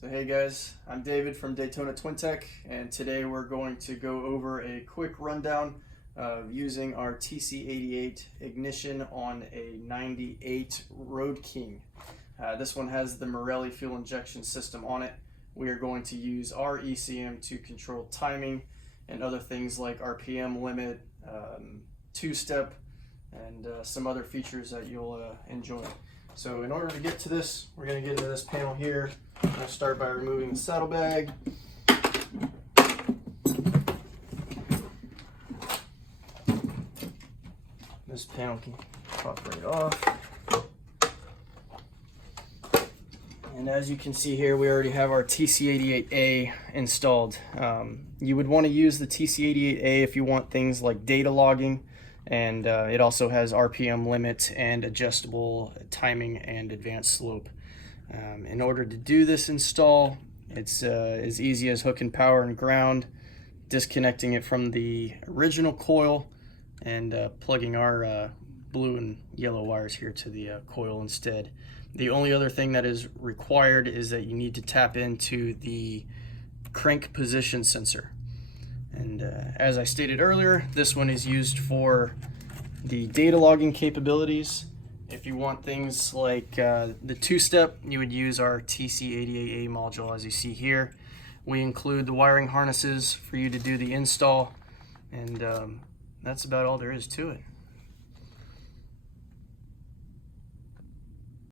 So hey guys, I'm David from Daytona Twin Tech, and today we're going to go over a quick rundown of using our TC88 ignition on a 98 Road King. This one has the Marelli fuel injection system on it. We are going to use our ECM to control timing and other things like RPM limit, two-step, and some other features that you'll enjoy. So in order to get to this, we're going to get into this panel here. I'm going to start by removing the saddlebag. This panel can pop right off. And as you can see here, we already have our TC88A installed. You would want to use the TC88A if you want things like data logging, and it also has RPM limit and adjustable timing and advanced slope. In order to do this install, it's as easy as hooking power and ground, disconnecting it from the original coil, and plugging our blue and yellow wires here to the coil instead. The only other thing that is required is that you need to tap into the crank position sensor. And as I stated earlier, this one is used for the data logging capabilities. If you want things like the two-step, you would use our TC88A module as you see here. We include the wiring harnesses for you to do the install, and that's about all there is to it.